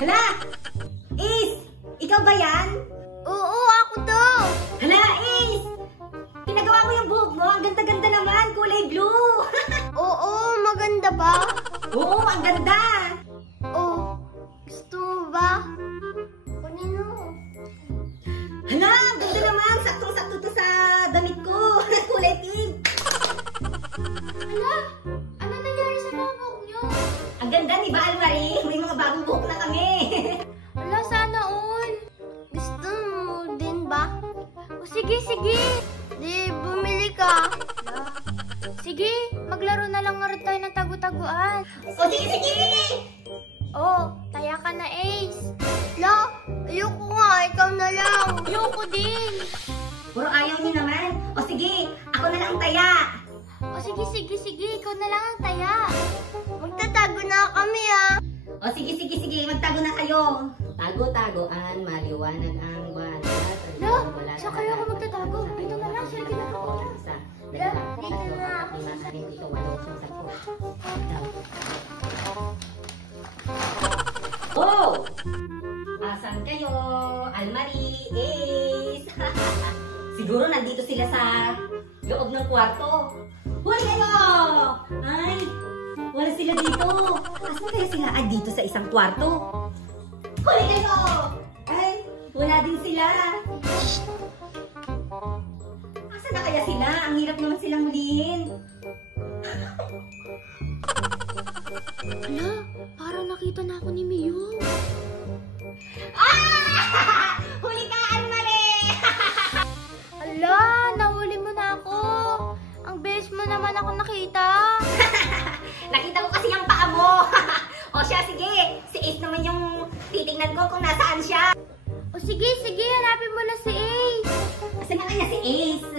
Hala! Ace! Ikaw ba yan? Oo, ako to. Hala, Ace! Pinagawa mo yung buhok mo. Ang ganda-ganda naman. Kulay blue. Oo, maganda ba? Oo, ang ganda. Oh, gusto mo ba? Kunin mo. Hala, ang ganda naman. Saktong-sakto to sa damit ko. Kulay pink. Hala, ano nangyari sa mga buhok nyo? Ang ganda, di ba, Almarie? May mga bagong buhok na kami. Hala, sana all. Gusto mo din ba? O sige, sige. Di, bumili ka. Sige, maglaro na lang nga rin tayo ng tagu-taguan. O, sige, sige, sige. Oh, taya ka na, Ace. La, ayoko nga. Ikaw na lang. Ayoko din. Puro ayaw niyo naman. O, sige, ako na lang taya. O sige, sige, sige. Ikaw na lang ang taya. Magtatago na kami, ah. O, sige, sige, sige. Magtago na kayo. Tago-tagoan, maliwanag ang buwan. La, saan kayo ako magtatago? Dito na lang, silbi na ako. La, dito na. Oh! Asan kayo? Almarie, Ace. Siguro nandito sila sa loob ng kwarto. Huli kayo! Ay, wala sila dito. Asan kaya sila? Ay, dito sa isang kwarto. Huli kayo! Ay, wala din sila. Asan na kaya sila? Ang hirap naman silang hulihin. Hala, parang nakita na ako ni Miyo. Ah! Huli ka, Almarie! Hala, nahuli mo na ako. Ang bilis mo naman ako nakita. Nakita ko kasi yung paa mo. O siya, sige. Si Ace naman yung titingnan ko kung nasaan siya. O sige, sige, hanapin mo na si Ace. Asan na kaya si Ace?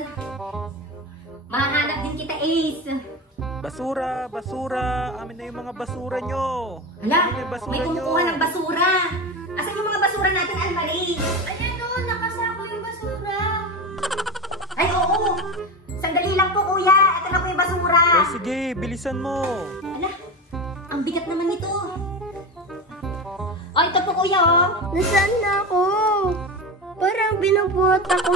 Mahanap din kita, Ace. Basura, basura. Amin na yung mga basura nyo. Hala, Amin na yung basura may kumukuha nyo. ng basura. Asan yung mga basura natin, Almarie? Ayan o, nakasako yung basura. Ay, oo. Sandali lang po, kuya. Ito na po yung basura. Eh, sige, bilisan mo. Hala, ang bigat naman nito. O, ito po, kuya, oh. Nasaan na ako? Parang binubuhat ako.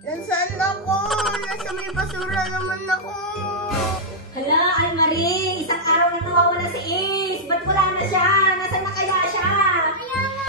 Nasaan ako? Nasa may basura naman ako. Hala, Almarie, isang araw na nawawala si Ace. Ba't wala na siya? Nasaan na kaya siya? Kaya nga,